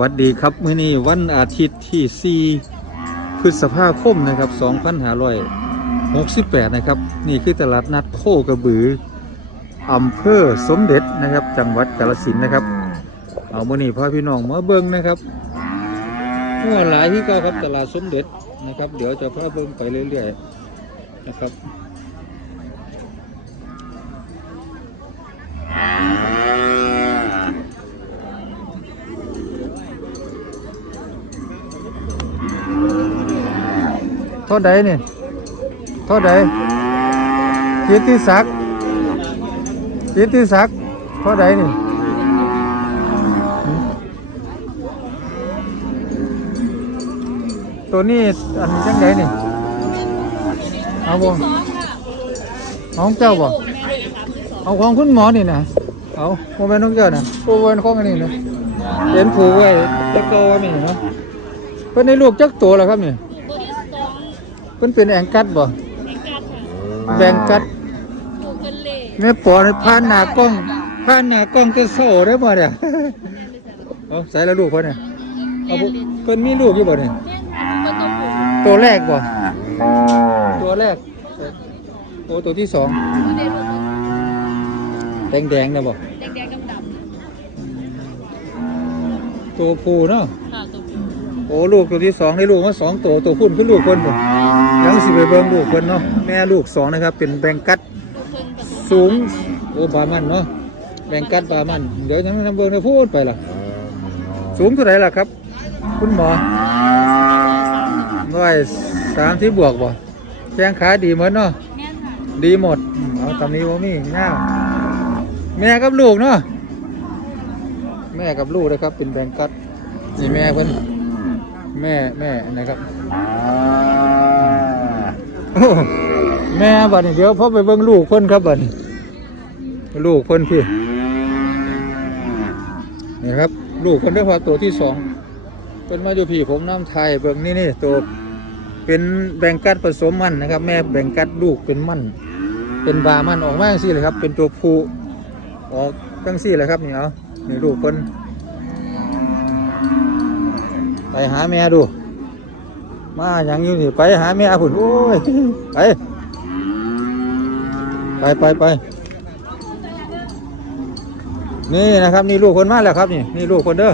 วัสดีครับมื้อนี้วันอาทิตย์ที่ 4 พฤษภาคมนะครับ2568 นะครับ นี่คือตลาดนัดโคกระบืออำเภอสมเด็จนะครับ จังหวัดกาฬสินธุ์นะครับ เอามื้อนี้พาพี่น้องมาเบิ่งนะครับเมื่อหลายที่ก็ครับตลาดสมเด็จนะครับ เดี๋ยวจะพาเบิ่งไปเรื่อยๆนะครับ เท่าใดนี่เท่าใดกิตติศักดิ์กิตติศักดิ์เท่าใดนี่หืมตัวนี้อันจังไดนี่ เอาบ่เอาของเจ้าบ่เอาของคุณหมอนี่นะเอาโมเป็นของเจ้านะโมเป็นของอันนี้นะเห็นผูกไว้ตะโกนี่เนาะเพิ่นได้ลูกจักตัวแล้วครับนี่ เพิ่นเป็นแองกัดบ่แบ่งกันค่ะแบงกัดถูกกันเล่แม่ปอนี่ผ่านหน้ากล้องผ่านหน้ากล้องจะโซ่ได้บ่เนี่ยเอาใส่แล้วลูกเพิ่นเนี่ยเอาบ่เพิ่นมีลูกอยู่บ่เนี่ยแม่นค่ะตัวตัวผู้ตัวแรกบ่ตัวแรกโอ้ตัวที่สองตัวเด็กลูกแดงแดงๆนะบ่แดงแดงดำดตัวผู้เนาะำค่ะตัวผู้โอ้ลูกตัวที่สองได้ลูกมาสองตัวตัวพุ่นคือลูกเพิ่นบ่ ยังสิไปเบิ่งลูกเพิ่นเนาะแม่ลูกสองนะครับ เป็นแบงกัดตัวเพิ่นกับตัวสูงโอ้บามันเนาะแบงกัดบามันเดี๋ยวจะนำเบิ่งนะพูดไปล่ะ สูงเท่าไหร่ล่ะครับ คุณหมอร้อยสามที่บวกบ่แข้งขาดีหมดเนาะแม่นค่ะดีหมดเอาตำนี้ว่ามีเงาแม่กับลูกเนาะแม่กับลูกนะครับ เป็นแบงกัดนี่แม่เพิ่นแม่แม่นะครับ แม่บัดนี้เดี๋ยวพ่อไปเบิ่งลูกเพิ่นครับบัดนี้ลูกเพิ่นพี่นี่ครับ ลูกเพิ่นได้พอตัวที่สองเป็นมาอยู่พี่ผมน้ำไทยเบิ่งนี่นี่ตัวเป็นแบ่งกัดผสมมันนะครับ แม่แบ่งกัดลูกเป็นมัน เป็นบามันออกมาจังซี่เลยครับ เป็นตัวผู้ออกจังซี่เลยครับนี่เอานี่ลูกเพิ่นไปหาแม่ดู มาอย่างอยู่นี่ไปหาแม่ผุนโอ้ยไปไปไปไปนี่นะครับนี่ลูกคนมาแล้วครับนี่นี่ลูกคนเด้อ